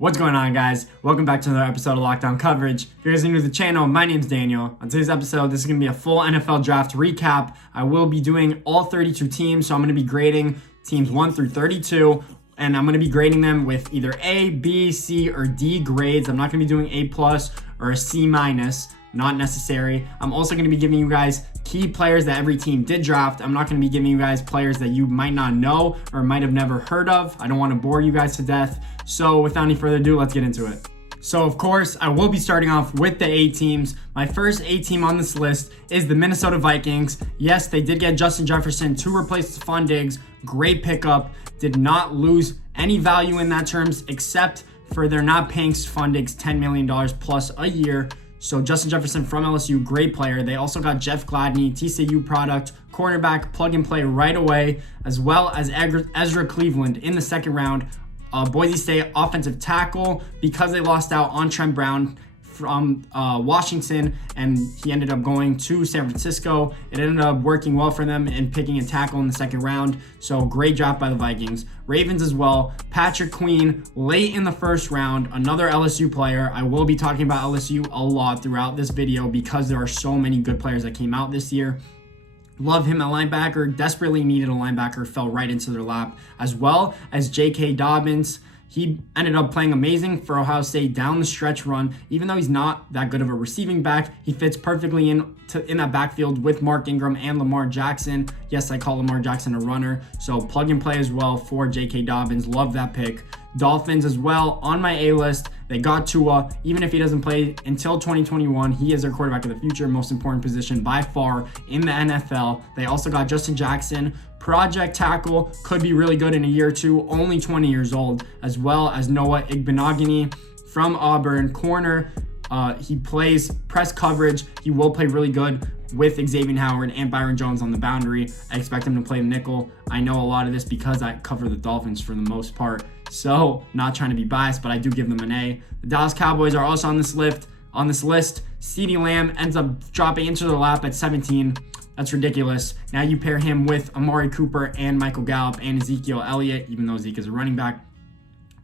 What's going on, guys? Welcome back to another episode of Lockdown Coverage. If you're guys new to the channel, my name's Daniel. On today's episode, this is going to be a full NFL draft recap. I will be doing all 32 teams, so I'm going to be grading teams 1 through 32, and I'm going to be grading them with either A, B, C, or D grades. I'm not going to be doing A+ or a C-, not necessary. I'm also going to be giving you guys key players that every team did draft. I'm not going to be giving you guys players that you might not know or might have never heard of. I don't want to bore you guys to death. So without any further ado, let's get into it. So of course, I will be starting off with the A teams. My first A team on this list is the Minnesota Vikings. Yes, they did get Justin Jefferson to replace Stephon Diggs. Great pickup. Did not lose any value in that terms, except for they're not paying Stephon Diggs $10 million plus a year. So Justin Jefferson from LSU, great player. They also got Jeff Gladney, TCU product, cornerback, plug and play right away, as well as Ezra Cleveland in the second round. Boise State offensive tackle, because they lost out on Trent Brown from Washington, and he ended up going to San Francisco. It ended up working well for them in picking a tackle in the second round. So great draft by the Vikings. Ravens as well. Patrick Queen late in the first round, another LSU player. I will be talking about LSU a lot throughout this video because there are so many good players that came out this year. Love him at linebacker. Desperately needed a linebacker. Fell right into their lap. As well as J.K. Dobbins. He ended up playing amazing for Ohio State down the stretch run. Even though he's not that good of a receiving back, he fits perfectly in that backfield with Mark Ingram and Lamar Jackson. Yes, I call Lamar Jackson a runner. So plug and play as well for J.K. Dobbins. Love that pick. Dolphins as well on my A list. They got Tua. Even if he doesn't play until 2021, he is their quarterback of the future, most important position by far in the NFL. They also got Justin Jackson, project tackle, could be really good in a year or two, only 20 years old, as well as Noah Igbenogany from Auburn, corner. He plays press coverage. He will play really good with Xavier Howard and Byron Jones on the boundary. I expect him to play nickel. I know a lot of this because I cover the Dolphins for the most part. So not trying to be biased, but I do give them an A. The Dallas Cowboys are also on this list. CeeDee Lamb ends up dropping into their lap at 17. That's ridiculous. Now you pair him with Amari Cooper and Michael Gallup and Ezekiel Elliott, even though Zeke is a running back.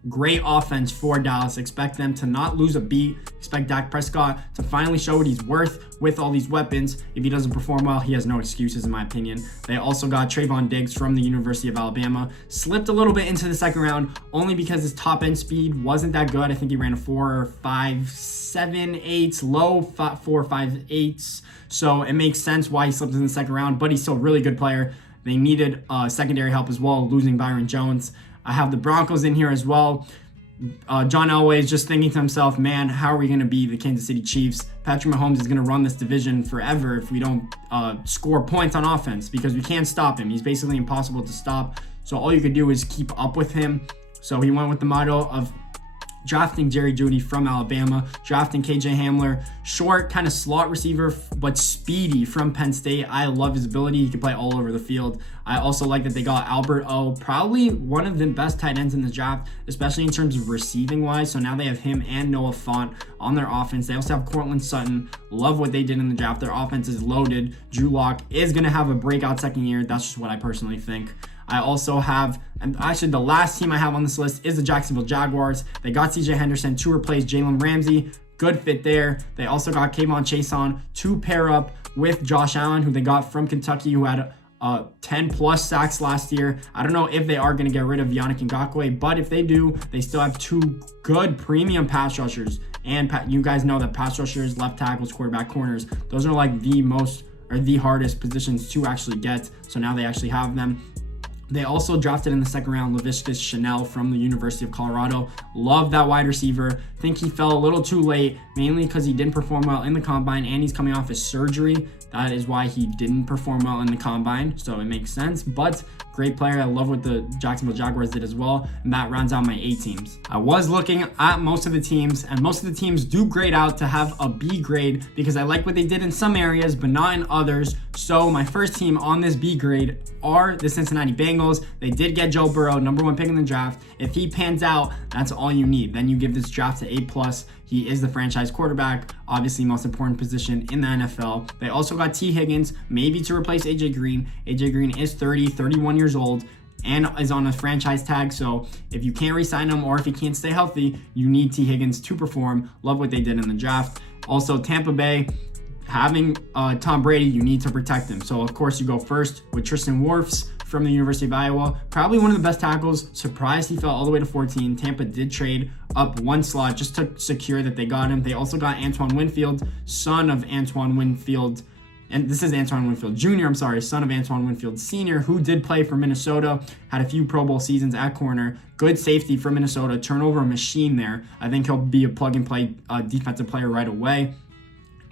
Great offense for Dallas. Expect them to not lose a beat. Expect Dak Prescott to finally show what he's worth with all these weapons. If he doesn't perform well, he has no excuses in my opinion. They also got Trayvon Diggs from the University of Alabama. Slipped a little bit into the second round only because his top end speed wasn't that good. I think he ran a 4.57 low 4.58. So it makes sense why he slipped in the second round, but he's still a really good player. They needed secondary help as well, losing Byron Jones. I have the Broncos in here as well. John Elway is just thinking to himself, man, how are we going to be the Kansas City Chiefs? Patrick Mahomes is going to run this division forever if we don't score points on offense because we can't stop him. He's basically impossible to stop. So all you could do is keep up with him. So he went with the motto of drafting Jerry Jeudy from Alabama, drafting KJ Hamler, short kind of slot receiver, but speedy from Penn State. I love his ability. He can play all over the field. I also like that they got Albert O, probably one of the best tight ends in the draft, especially in terms of receiving wise. So now they have him and Noah Fant on their offense. They also have Cortland Sutton. Love what they did in the draft. Their offense is loaded. Drew Lock is going to have a breakout second year. That's just what I personally think. I also have, and actually the last team I have on this list is the Jacksonville Jaguars. They got CJ Henderson to replace Jalen Ramsey. Good fit there. They also got Kayvon Chason to pair up with Josh Allen, who they got from Kentucky, who had 10 plus sacks last year. I don't know if they are going to get rid of Yannick Ngakoue, but if they do, they still have two good premium pass rushers. And you guys know that pass rushers, left tackles, quarterback, corners, those are like the most or the hardest positions to actually get. So now they actually have them. They also drafted in the second round Laviska Shenault from the University of Colorado. Love that wide receiver. Think he fell a little too late, mainly because he didn't perform well in the combine and he's coming off his surgery. That is why he didn't perform well in the combine, so it makes sense. But great player. I love what the Jacksonville Jaguars did as well. And that rounds out my A teams. I was looking at most of the teams, and most of the teams do grade out to have a B grade because I like what they did in some areas, but not in others. So my first team on this B grade are the Cincinnati Bengals. They did get Joe Burrow, number 1 pick in the draft. If he pans out, that's all you need. Then you give this draft to A+. He is the franchise quarterback, obviously most important position in the NFL. They also got T. Higgins, maybe to replace AJ Green. AJ Green is 31 years old, and is on a franchise tag. So if you can't re-sign him or if he can't stay healthy, you need T. Higgins to perform. Love what they did in the draft. Also, Tampa Bay, having Tom Brady, you need to protect him. So, of course, you go first with Tristan Wirfs from the University of Iowa. Probably one of the best tackles. Surprised he fell all the way to 14. Tampa did trade up one slot just to secure that they got him. They also got Antoine Winfield, son of Antoine Winfield. And this is Antoine Winfield Jr., son of Antoine Winfield Sr., who did play for Minnesota, had a few Pro Bowl seasons at corner. Good safety for Minnesota, turnover machine there. I think he'll be a plug-and-play defensive player right away.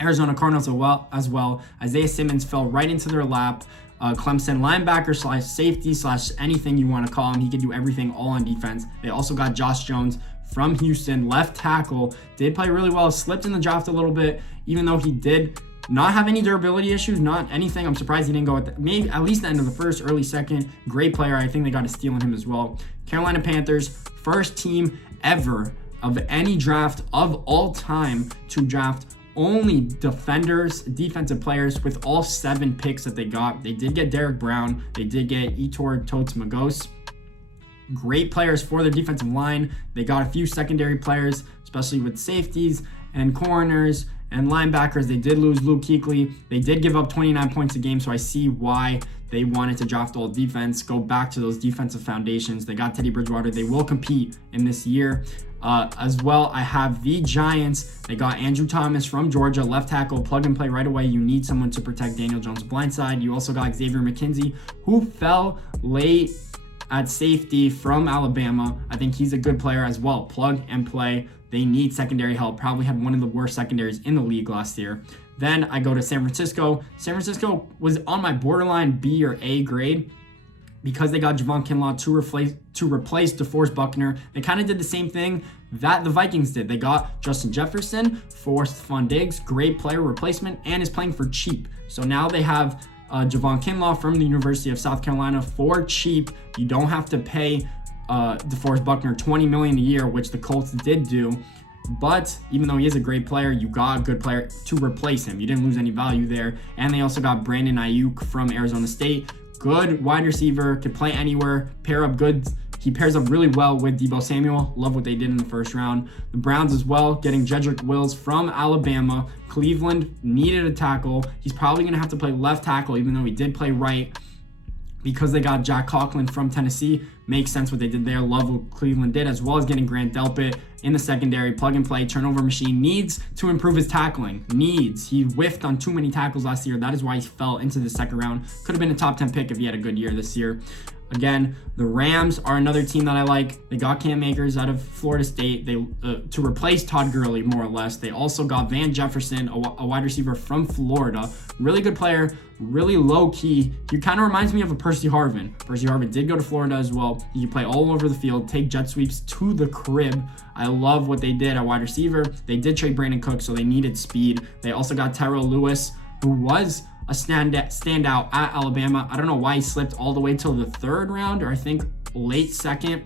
Arizona Cardinals as well. Isaiah Simmons fell right into their lap. Clemson linebacker / safety / anything you want to call him. He can do everything all on defense. They also got Josh Jones from Houston, left tackle. Did play really well, slipped in the draft a little bit, even though he did not have any durability issues, not anything. I'm surprised he didn't go at maybe at least the end of the first, early second. Great player. I think they got a steal in him as well. Carolina Panthers, first team ever of any draft of all time to draft only defensive players with all 7 picks that they got. They did get Derek Brown. They did get Etor Totes-Magos. Great players for their defensive line. They got a few secondary players, especially with safeties and corners and linebackers. They did lose Luke Kuechly. They did give up 29 points a game, so I see why they wanted to draft all defense, go back to those defensive foundations. They got Teddy Bridgewater. They will compete in this year. As well, I have the Giants. They got Andrew Thomas from Georgia, left tackle, plug and play right away. You need someone to protect Daniel Jones' blindside. You also got Xavier McKinsey, who fell late at safety from Alabama. I think he's a good player as well. Plug and play. They need secondary help. Probably had one of the worst secondaries in the league last year. Then I go to San Francisco. San Francisco was on my borderline B or A grade because they got Javon Kinlaw to replace DeForest Buckner. They kind of did the same thing that the Vikings did. They got Justin Jefferson for Stephon Diggs, great player replacement, and is playing for cheap. So now they have Javon Kinlaw from the University of South Carolina for cheap. You don't have to pay DeForest Buckner $20 million a year, which the Colts did do. But even though he is a great player, you got a good player to replace him. You didn't lose any value there. And they also got Brandon Ayuk from Arizona State. Good wide receiver, could play anywhere, pair up good. He pairs up really well with Deebo Samuel. Love what they did in the first round. The Browns as well, getting Jedrick Wills from Alabama. Cleveland needed a tackle. He's probably going to have to play left tackle, even though he did play right, because they got Jack Conklin from Tennessee. Makes sense what they did there. Love what Cleveland did, as well as getting Grant Delpit in the secondary. Plug and play, turnover machine. Needs to improve his tackling. He whiffed on too many tackles last year. That is why he fell into the second round. Could have been a top 10 pick if he had a good year this year. Again, the Rams are another team that I like. They got Cam Akers out of Florida State to replace Todd Gurley, more or less. They also got Van Jefferson, a wide receiver from Florida. Really good player, really low-key. He kind of reminds me of a Percy Harvin. Percy Harvin did go to Florida as well. He can play all over the field, take jet sweeps to the crib. I love what they did at wide receiver. They did trade Brandon Cook, so they needed speed. They also got Tyrell Lewis, who was a standout at Alabama. I don't know why he slipped all the way till the third round, or I think late second.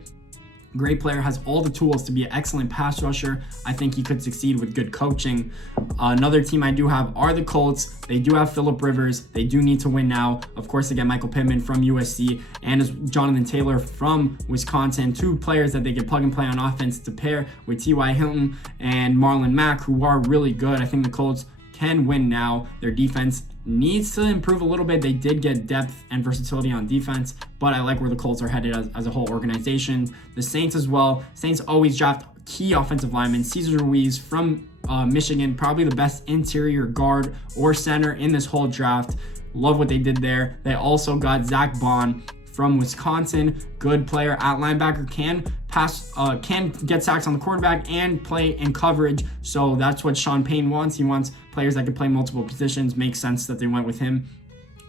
Great player, has all the tools to be an excellent pass rusher. I think he could succeed with good coaching. Another team I do have are the Colts. They do have Phillip Rivers. They do need to win now. Of course, they get Michael Pittman from USC and Jonathan Taylor from Wisconsin. 2 players that they can plug and play on offense to pair with T.Y. Hilton and Marlon Mack, who are really good. I think the Colts can win now. Their defense needs to improve a little bit. They did get depth and versatility on defense, but I like where the Colts are headed as a whole organization. The Saints as well. Saints always draft key offensive linemen. Cesar Ruiz from Michigan, probably the best interior guard or center in this whole draft. Love what they did there. They also got Zach Bond from Wisconsin. Good player at linebacker, can get sacks on the quarterback and play in coverage. So that's what Sean Payne wants. He wants players that can play multiple positions. Makes sense that they went with him.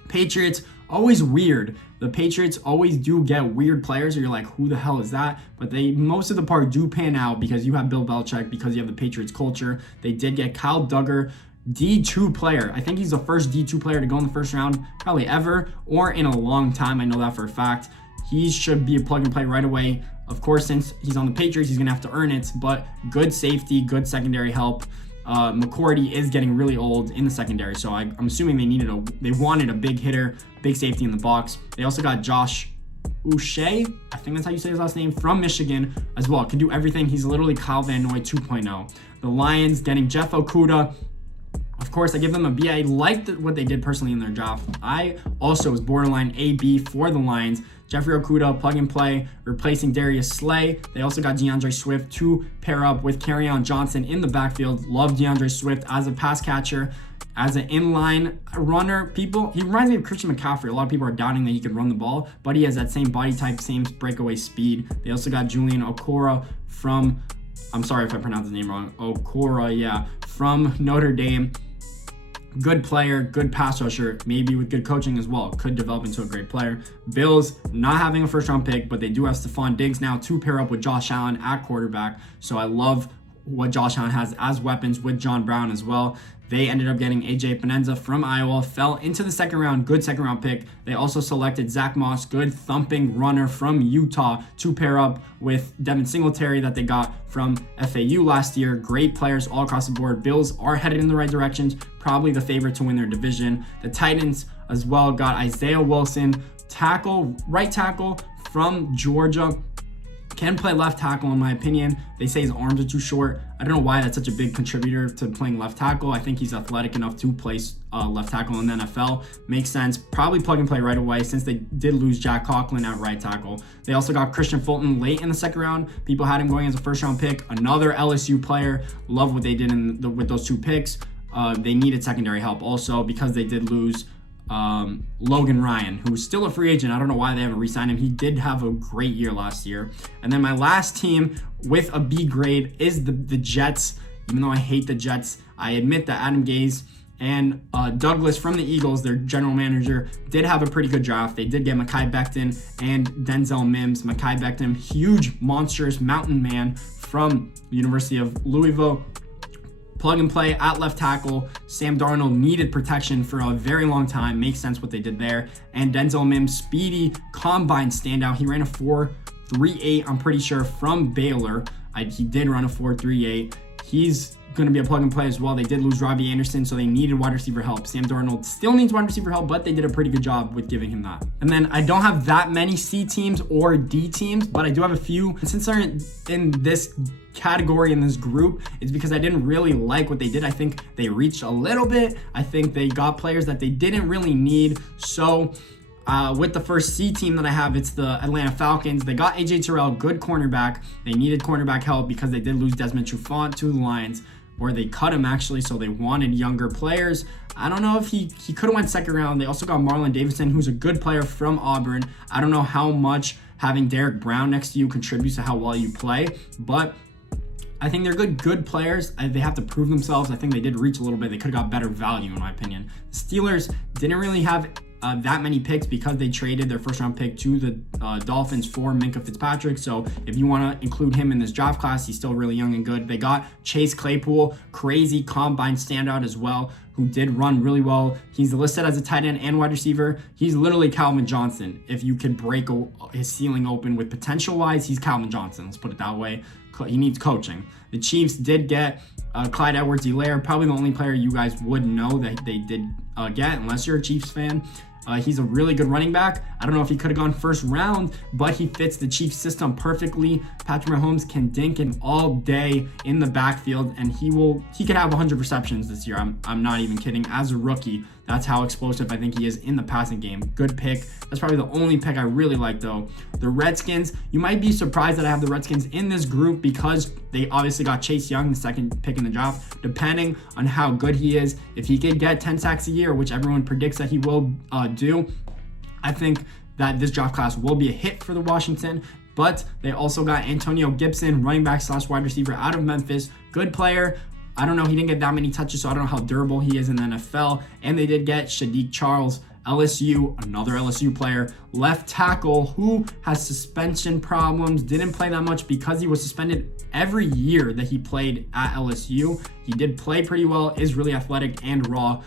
Patriots, always weird. The Patriots always do get weird players, or you're like, who the hell is that? But they, most of the part, do pan out because you have Bill Belichick, because you have the Patriots culture. They did get Kyle Duggar, D2 player. I think he's the first D2 player to go in the first round, probably ever, or in a long time. I know that for a fact. He should be a plug and play right away. Of course, since he's on the Patriots, he's going to have to earn it, but good safety, good secondary help. McCourty is getting really old in the secondary, so I'm assuming they wanted a big hitter, big safety in the box. They also got Josh Uche, I think that's how you say his last name, from Michigan as well. Can do everything. He's literally Kyle Van Noy 2.0. The Lions getting Jeff Okudah. Of course, I give them a B. I liked what they did personally in their draft. I also was borderline A-B for the Lions. Jeffrey Okudah, plug and play, replacing Darius Slay. They also got DeAndre Swift to pair up with Kerryon Johnson in the backfield. Love DeAndre Swift as a pass catcher, as an inline runner. He reminds me of Christian McCaffrey. A lot of people are doubting that he could run the ball, but he has that same body type, same breakaway speed. They also got Julian Okora from, I'm sorry if I pronounced his name wrong, from Notre Dame. Good player, good pass rusher, maybe with good coaching as well. Could develop into a great player. Bills not having a first round pick, but they do have Stephon Diggs now to pair up with Josh Allen at quarterback. So I love what Josh Allen has as weapons with John Brown as well. They ended up getting AJ Penenza from Iowa, fell into the second round, good second round pick. They also selected Zach Moss, good thumping runner from Utah, to pair up with Devin Singletary that they got from FAU last year. Great players all across the board. Bills are headed in the right directions, probably the favorite to win their division. The Titans as well got Isaiah Wilson, right tackle from Georgia. Can play left tackle in my opinion. They say his arms are too short. I don't know why that's such a big contributor to playing left tackle. I think he's athletic enough to play left tackle in the NFL. Makes sense. Probably plug and play right away since they did lose Jack Conklin at right tackle. They also got Christian Fulton late in the second round. People had him going as a first round pick. Another LSU player. Love what they did with those two picks. They needed secondary help also because they did lose Logan Ryan, who's still a free agent. I don't know why they haven't re-signed him. He did have a great year last year. And then my last team with a B grade is the Jets. Even though I hate the Jets, I admit that Adam Gase and Douglas from the Eagles, their general manager, did have a pretty good draft. They did get Mekhi Becton and Denzel Mims. Mekhi Becton, huge, monstrous mountain man from the University of Louisville. Plug and play at left tackle. Sam Darnold needed protection for a very long time. Makes sense what they did there. And Denzel Mims, speedy combine standout. He ran a 4.38, I'm pretty sure, from Baylor. He did run a 4.38. He's going to be a plug and play as well. They did lose Robbie Anderson, so they needed wide receiver help. Sam Darnold still needs wide receiver help, but they did a pretty good job with giving him that. And then I don't have that many C teams or D teams, but I do have a few. And since they're in this category, in this group, it's because I didn't really like what they did. I think they reached a little bit. I think they got players that they didn't really need. So with the first C team that I have, it's the Atlanta Falcons. They got AJ Terrell, good cornerback. They needed cornerback help because they did lose Desmond Trufant to the Lions, or they cut him actually, so they wanted younger players. I don't know if he could have went second round. They also got Marlon Davidson, who's a good player from Auburn. I don't know how much having Derek Brown next to you contributes to how well you play, but I think they're good players. They have to prove themselves. I think they did reach a little bit. They could have got better value, in my opinion. The Steelers didn't really have that many picks because they traded their first round pick to the Dolphins for Minkah Fitzpatrick. So if you want to include him in this draft class, he's still really young and good. They got Chase Claypool, crazy combine standout as well, who did run really well. He's listed as a tight end and wide receiver. He's literally Calvin Johnson. If you could break his ceiling open with potential wise, he's Calvin Johnson. Let's put it that way. He needs coaching. The Chiefs did get Clyde Edwards-Helaire, probably the only player you guys would know that they did get, unless you're a Chiefs fan. He's a really good running back. I don't know if he could have gone first round, but he fits the Chiefs system perfectly. Patrick Mahomes can dink him all day in the backfield, and he could have 100 receptions this year. I'm not even kidding. As a rookie, that's how explosive I think he is in the passing game. Good pick. That's probably the only pick I really like, though. The Redskins, you might be surprised that I have the Redskins in this group because they obviously got Chase Young, the second pick in the draft. Depending on how good he is, if he could get 10 sacks a year, which everyone predicts that he will do, I think that this draft class will be a hit for the Washington. But they also got Antonio Gibson, running back / wide receiver out of Memphis. Good player. I don't know. He didn't get that many touches, so I don't know how durable he is in the NFL. And they did get Shadiq Charles, LSU, another LSU player, left tackle who has suspension problems, didn't play that much because he was suspended every year that he played at LSU. He did play pretty well, is really athletic and raw.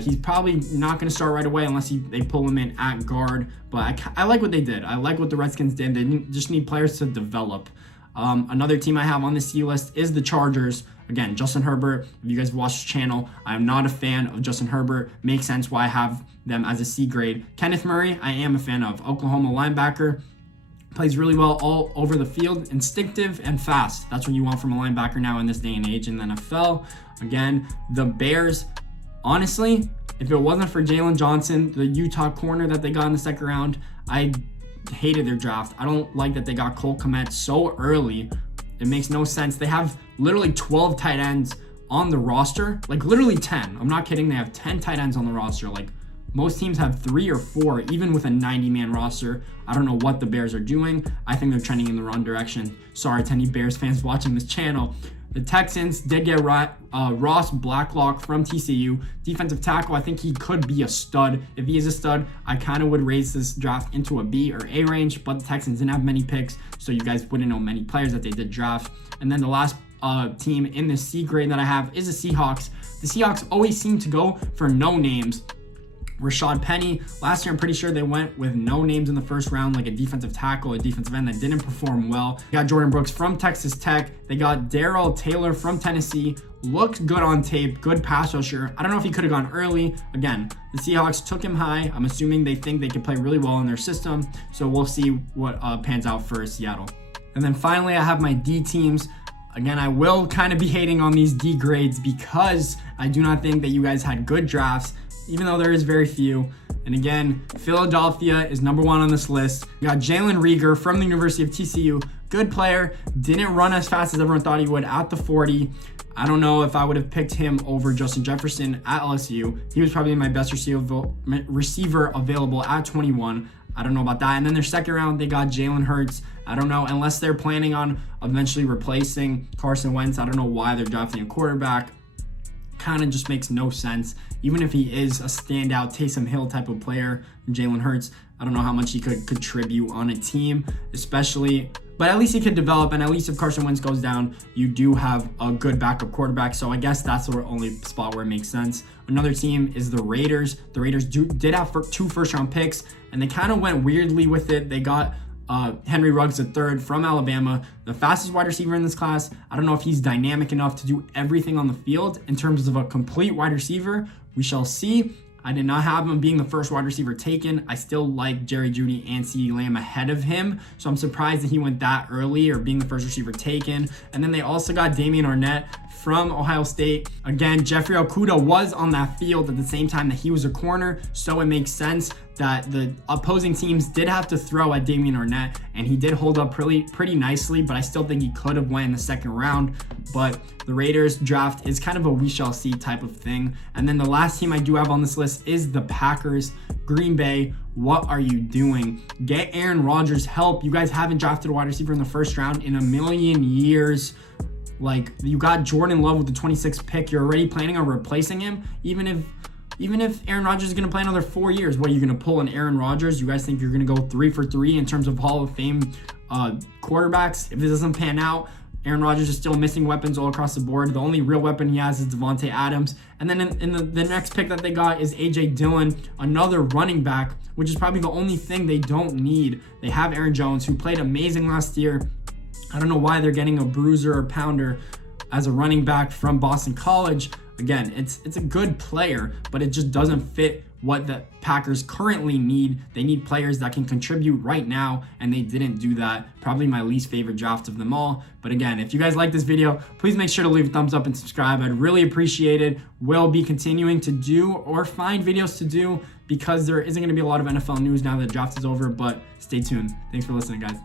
He's probably not going to start right away unless they pull him in at guard. But I like what they did. I like what the Redskins did. They just need players to develop. Another team I have on the C list is the Chargers. Again, Justin Herbert. If you guys watch the channel, I am not a fan of Justin Herbert. Makes sense why I have them as a C grade. Kenneth Murray, I am a fan of. Oklahoma linebacker. Plays really well all over the field, instinctive and fast. That's what you want from a linebacker now in this day and age in the NFL. Again, the Bears, honestly, if it wasn't for Jalen Johnson, the Utah corner that they got in the second round, I hated their draft. I don't like that they got Cole Kmet so early. It makes no sense. They have literally 12 tight ends on the roster, like literally 10. I'm not kidding. They have 10 tight ends on the roster. Like most teams have 3 or 4, even with a 90-man roster. I don't know what the Bears are doing. I think they're trending in the wrong direction. Sorry to any Bears fans watching this channel. The Texans did get Ross Blacklock from TCU, defensive tackle. I think he could be a stud. If he is a stud, I kind of would raise this draft into a B or A range, but the Texans didn't have many picks, so you guys wouldn't know many players that they did draft. And then the last team in the C grade that I have is the Seahawks. The Seahawks always seem to go for no names. Rashad Penny, last year I'm pretty sure they went with no names in the first round, like a defensive tackle, a defensive end that didn't perform well. They got Jordan Brooks from Texas Tech. They got Darrell Taylor from Tennessee. Looked good on tape, good pass rusher. I don't know if he could have gone early. Again, the Seahawks took him high. I'm assuming they think they can play really well in their system. So we'll see what pans out for Seattle. And then finally, I have my D teams. Again, I will kind of be hating on these D grades because I do not think that you guys had good drafts, even though there is very few. And again, Philadelphia is number 1 on this list. We got Jalen Reagor from the University of TCU. Good player. Didn't run as fast as everyone thought he would at the 40. I don't know if I would have picked him over Justin Jefferson at LSU. He was probably my best receiver available at 21. I don't know about that. And then their second round, they got Jalen Hurts. I don't know, unless they're planning on eventually replacing Carson Wentz. I don't know why they're drafting a quarterback. Kind of just makes no sense. Even if he is a standout Taysom Hill type of player, Jalen Hurts, I don't know how much he could contribute on a team, especially, but at least he could develop, and at least if Carson Wentz goes down, you do have a good backup quarterback. So I guess that's the only spot where it makes sense. Another team is the Raiders. The Raiders did have 2 first-round picks, and they kind of went weirdly with it. They got Henry Ruggs III from Alabama, the fastest wide receiver in this class. I don't know if he's dynamic enough to do everything on the field in terms of a complete wide receiver. We shall see. I did not have him being the first wide receiver taken. I still like Jerry Jeudy and CeeDee Lamb ahead of him, so I'm surprised that he went that early or being the first receiver taken. And then they also got Damian Arnett from Ohio State. Again, Jeffrey Okudah was on that field at the same time that he was a corner, so it makes sense that the opposing teams did have to throw at Damian Arnett, and he did hold up pretty nicely, but I still think he could have went in the second round. But the Raiders draft is kind of a we shall see type of thing. And then the last team I do have on this list is the Packers. Green Bay, what are you doing? Get Aaron Rodgers help. You guys haven't drafted a wide receiver in the first round in a million years. Like, you got Jordan Love with the 26th pick. You're already planning on replacing him, even if Aaron Rodgers is going to play another 4 years. What, are you going to pull an Aaron Rodgers? You guys think you're going to go 3 for 3 in terms of Hall of Fame quarterbacks? If this doesn't pan out, Aaron Rodgers is still missing weapons all across the board. The only real weapon he has is Devontae Adams. And then in the next pick that they got is A.J. Dillon, another running back, which is probably the only thing they don't need. They have Aaron Jones, who played amazing last year. I don't know why they're getting a bruiser or pounder as a running back from Boston College. Again, it's a good player, but it just doesn't fit what the Packers currently need. They need players that can contribute right now, and they didn't do that. Probably my least favorite draft of them all. But again, if you guys like this video, please make sure to leave a thumbs up and subscribe. I'd really appreciate it. We'll be continuing to do or find videos to do because there isn't going to be a lot of NFL news now that the draft is over, but stay tuned. Thanks for listening, guys.